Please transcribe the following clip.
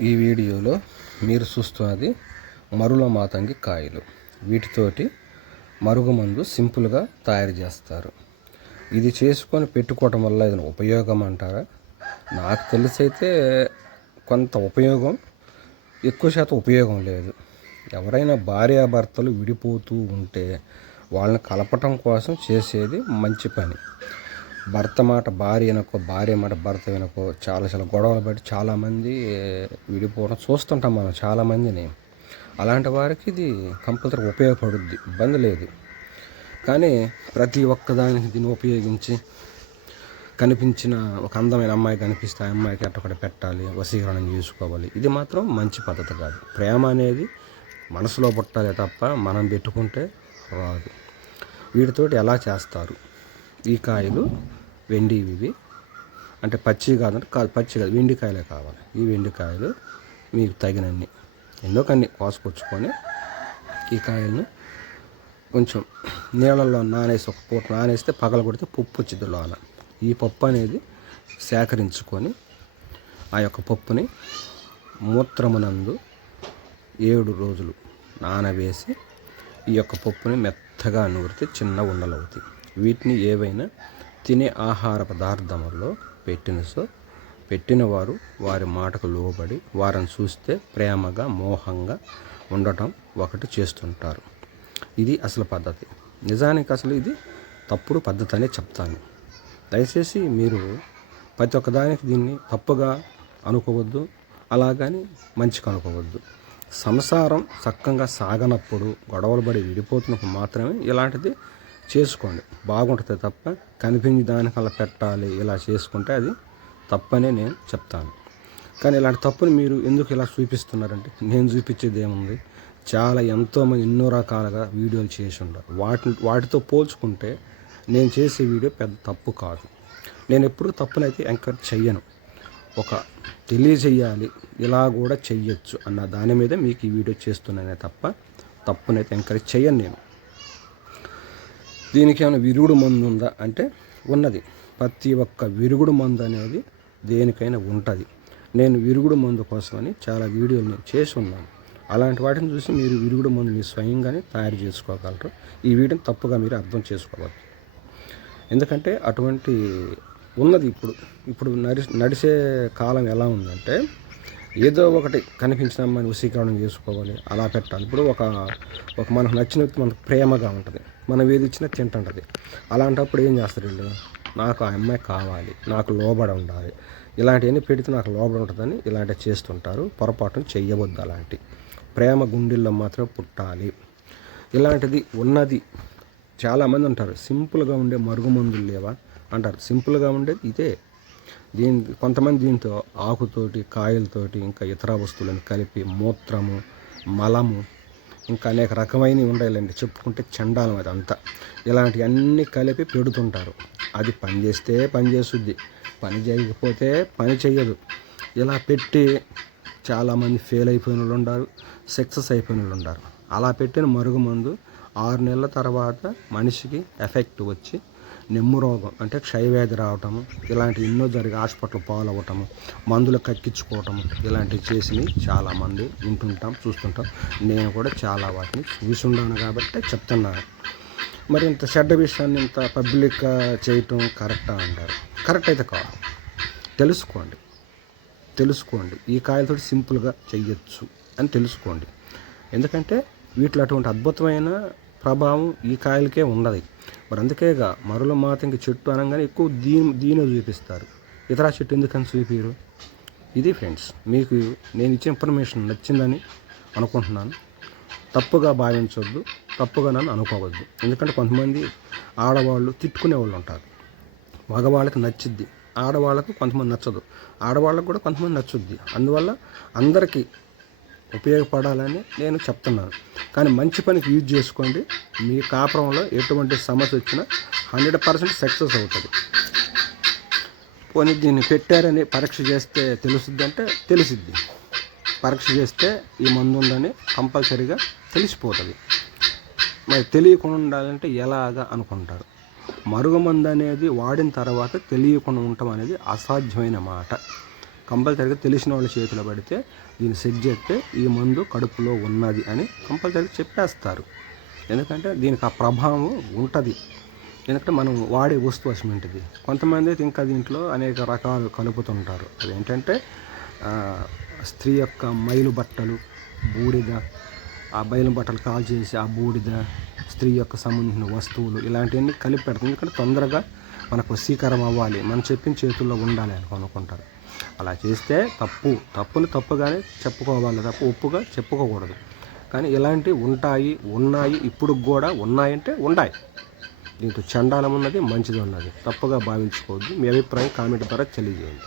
ఈ వీడియోలో మీరు చూస్తున్నది మరుల మాతంగి కాయలు. వీటితోటి మరుగుమందు సింపుల్గా తయారు చేస్తారు. ఇది చేసుకొని పెట్టుకోవటం వల్ల ఇది ఉపయోగం అంటారా? నాకు తెలిసైతే కొంత ఉపయోగం ఎక్కువ శాతం ఉపయోగం లేదు. ఎవరైనా భార్యాభర్తలు విడిపోతూ ఉంటే వాళ్ళని కలపటం కోసం చేసేది మంచి పని. భర్త మాట భార్య వెనకో భార్య మాట భర్త వెనకో చాలా చాలా గొడవలు బట్టి చాలామంది విడిపోవడం చూస్తుంటాం మనం చాలామందిని. అలాంటి వారికి ఇది కంపల్సరీ ఉపయోగపడుద్ది ఇబ్బంది లేదు. కానీ ప్రతి ఒక్కదానికి దీన్ని ఉపయోగించి కనిపించిన ఒక అందమైన అమ్మాయి కనిపిస్తే ఆ అమ్మాయికి అట్టొకటి పెట్టాలి వశీకరణం చేసుకోవాలి. ఇది మాత్రం మంచి పద్ధతి కాదు. ప్రేమ అనేది మనసులో పుట్టాలి తప్ప మనం పెట్టుకుంటే రాదు. వీటితోటి ఎలా చేస్తారు? ఈ కాయలు వెండి ఇవి. అంటే పచ్చి కాదంటే కాదు పచ్చి కాదు వెండికాయలే కావాలి. ఈ వెండికాయలు మీకు తగినన్ని. ఎన్నో కన్ని కోసుకొచ్చుకొని ఈ కాయలను కొంచెం నీళ్ళల్లో నానేసి ఒక పూట నానేస్తే పగల కొడితే పప్పు వచ్చింది లోన. ఈ పప్పు అనేది సేకరించుకొని ఆ యొక్క పప్పుని మూత్రమునందు ఏడు రోజులు నానవేసి ఈ యొక్క పప్పుని మెత్తగా నూరితే చిన్న ఉండలు అవుతాయి వీటిని ఏవైనా తినే ఆహార పదార్థముల్లో పెట్టిన సో పెట్టినవారు వారి మాటకు లోబడి వారిని చూస్తే ప్రేమగా మోహంగా ఉండటం ఒకటి చేస్తుంటారు. ఇది అసలు పద్ధతి. నిజానికి అసలు ఇది తప్పుడు పద్ధతి అనే చెప్తాను. దయచేసి మీరు ప్రతి ఒక్కదానికి దీన్ని తప్పుగా అనుకోవద్దు అలాగని మంచిగా అనుకోవద్దు. సంసారం చక్కగా సాగనప్పుడు గొడవలు పడి విడిపోతున్నప్పుడు మాత్రమే ఇలాంటిది చేసుకోండి. బాగుంటుంది తప్ప కనిపించి దానికల్లా పెట్టాలి ఇలా చేసుకుంటే అది తప్పనే నేను చెప్తాను. కానీ ఇలాంటి తప్పుని మీరు ఎందుకు ఇలా చూపిస్తున్నారంటే నేను చూపించేది ఏముంది చాలా ఎంతోమంది ఎన్నో రకాలుగా వీడియోలు చేసి ఉండరు వాటి వాటితో పోల్చుకుంటే నేను చేసే వీడియో పెద్ద తప్పు కాదు. నేను ఎప్పుడు తప్పునైతే ఎంకరేజ్ చెయ్యను. ఒక తెలియజేయాలి ఇలా కూడా చెయ్యొచ్చు అన్న దాని మీద మీకు ఈ వీడియో చేస్తున్నానే తప్ప తప్పునైతే ఎంకరేజ్ చెయ్యను నేను. దీనికి ఏమైనా విరుగుడు మందు ఉందా? అంటే ఉన్నది. ప్రతి ఒక్క విరుగుడు మందు అనేది దేనికైనా ఉంటుంది. నేను విరుగుడు మందు కోసమని చాలా వీడియోలు నేను చేసి ఉన్నాను. అలాంటి వాటిని చూసి మీరు విరుగుడు మందు మీరు స్వయంగానే తయారు చేసుకోగలరు. ఈ వీడియోని తప్పుగా మీరు అర్థం చేసుకోవద్దు. ఎందుకంటే అటువంటి ఉన్నది ఇప్పుడు. ఇప్పుడు నడి నడిచే కాలం ఎలా ఉందంటే ఏదో ఒకటి కనిపించిన అమ్మాయిని వశీకరణం చేసుకోవాలి అలా పెట్టాలి. ఇప్పుడు ఒక ఒక మనకు నచ్చిన వ్యక్తి మనకు ప్రేమగా ఉంటుంది. మనం ఏది ఇచ్చినా తింటుంటుంది. అలాంటప్పుడు ఏం చేస్తారు వీళ్ళు? నాకు ఆ అమ్మాయి కావాలి నాకు లోబడి ఉండాలి. ఇలాంటివన్నీ పెడితే నాకు లోబడి ఉంటుందని ఇలాంటివి చేస్తుంటారు. పొరపాటును చెయ్యవద్దు అలాంటి. ప్రేమ గుండెల్లో మాత్రం పుట్టాలి. ఇలాంటిది ఉన్నది. చాలామంది ఉంటారు. సింపుల్గా ఉండే మరుగుమందులు లేవా? అంటారు. సింపుల్గా ఉండేది ఇదే. దీని కొంతమంది దీంతో ఆకుతోటి కాయలతోటి ఇంకా ఇతర వస్తువులను కలిపి మూత్రము మలము ఇంకా అనేక రకమైనవి ఉండాలండి. చెప్పుకుంటే చండాలం అది అంతా. ఇలాంటివన్నీ కలిపి పెడుతుంటారు. అది పని చేస్తే పని చేస్తుంది. పని చేయకపోతే పని చేయదు ఇలా పెట్టి చాలామంది ఫెయిల్ అయిపోయిన వాళ్ళు ఉన్నారు సక్సెస్ అయిపోయిన వాళ్ళు ఉన్నారు అలా పెట్టిన మరుగుమందు ఆరు నెలల తర్వాత మనిషికి ఎఫెక్ట్ వచ్చి నెమ్ము రోగం అంటే క్షయవ్యాధి రావటం ఇలాంటి ఎన్నో జరిగి హాస్పిటల్ పాలవ్వటము మందులు కక్కించుకోవటం ఇలాంటివి చేసినవి చాలామంది వింటుంటాం చూస్తుంటాం. నేను కూడా చాలా వాటిని చూసి ఉన్నాను కాబట్టి చెప్తున్నాను మరి ఇంత చెడ్డ విషయాన్ని ఇంత పబ్లిక్ చేయటం కరెక్టా అంటారు? కరెక్ట్ అయితే కాదు. తెలుసుకోండి. తెలుసుకోండి. ఈ కాయలతో సింపుల్గా చెయ్యొచ్చు అని తెలుసుకోండి. ఎందుకంటే వీటిలో అటువంటి అద్భుతమైన ప్రభావం ఈ కాయలకే ఉండదు మరి అందుకేగా మరుల మాత ఇంక చెట్టు అనగానే ఎక్కువ దీని దీని చూపిస్తారు. ఇతర చెట్టు ఎందుకని చూపిరు ఇది ఫ్రెండ్స్ మీకు నేను ఇచ్చిన ఇన్ఫర్మేషన్ నచ్చిందని అనుకుంటున్నాను. తప్పుగా భావించవద్దు తప్పుగా నన్ను అనుకోవద్దు. ఎందుకంటే కొంతమంది ఆడవాళ్ళు తిట్టుకునే వాళ్ళు ఉంటారు. మగవాళ్ళకి నచ్చిద్ది ఆడవాళ్ళకు కొంతమంది నచ్చదు. ఆడవాళ్ళకు కూడా కొంతమంది నచ్చుద్ది. అందువల్ల అందరికీ ఉపయోగపడాలని నేను చెప్తున్నాను. కానీ మంచి పనికి యూజ్ చేసుకోండి. మీ కాపురంలో ఎటువంటి సమస్య వచ్చినా హండ్రెడ్ పర్సెంట్ సక్సెస్ అవుతుంది. పోనీ దీన్ని పెట్టారని పరీక్ష చేస్తే తెలుసుద్ది అంటే తెలిసిద్ది పరీక్ష చేస్తే ఈ మందు ఉందని కంపల్సరీగా తెలిసిపోతుంది. మరి తెలియకుండా ఉండాలంటే ఎలాగా అనుకుంటారు? మరుగుమందు అనేది వాడిన తర్వాత తెలియకుండా ఉండటం అనేది అసాధ్యమైన మాట. కంపల్సరీగా తెలిసిన వాళ్ళ చేతిలో పడితే దీన్ని సెట్ చేస్తే ఈ మందు కడుపులో ఉన్నది అని కంపల్సరీగా చెప్పేస్తారు. ఎందుకంటే దీనికి ఆ ప్రభావం ఉంటుంది. ఎందుకంటే మనం వాడే వస్తువు కొంతమంది అయితే ఇంకా దీంట్లో అనేక రకాలు కలుపుతుంటారు. అదేంటంటే స్త్రీ యొక్క మైలు బట్టలు బూడిద ఆ బయలు బట్టలు కాల్ చేసి ఆ బూడిద స్త్రీ యొక్క సంబంధించిన వస్తువులు ఇలాంటివన్నీ కలిపి పెడతాం ఎందుకంటే తొందరగా మనకు వశీకరం అవ్వాలి. మనం చెప్పిన చేతుల్లో ఉండాలి అని అనుకుంటారు. అలా చేస్తే తప్పు తప్పుని తప్పుగానే చెప్పుకోవాలి తప్ప ఒప్పుగా చెప్పుకోకూడదు. కానీ ఇలాంటివి ఉంటాయి ఉన్నాయి ఇప్పుడు కూడా ఉన్నాయంటే ఉన్నాయి దీంతో చండాలం ఉన్నది మంచిది ఉన్నది. తప్పుగా భావించుకోవద్దు. మీ అభిప్రాయం కామెంట్ ద్వారా తెలియజేయండి.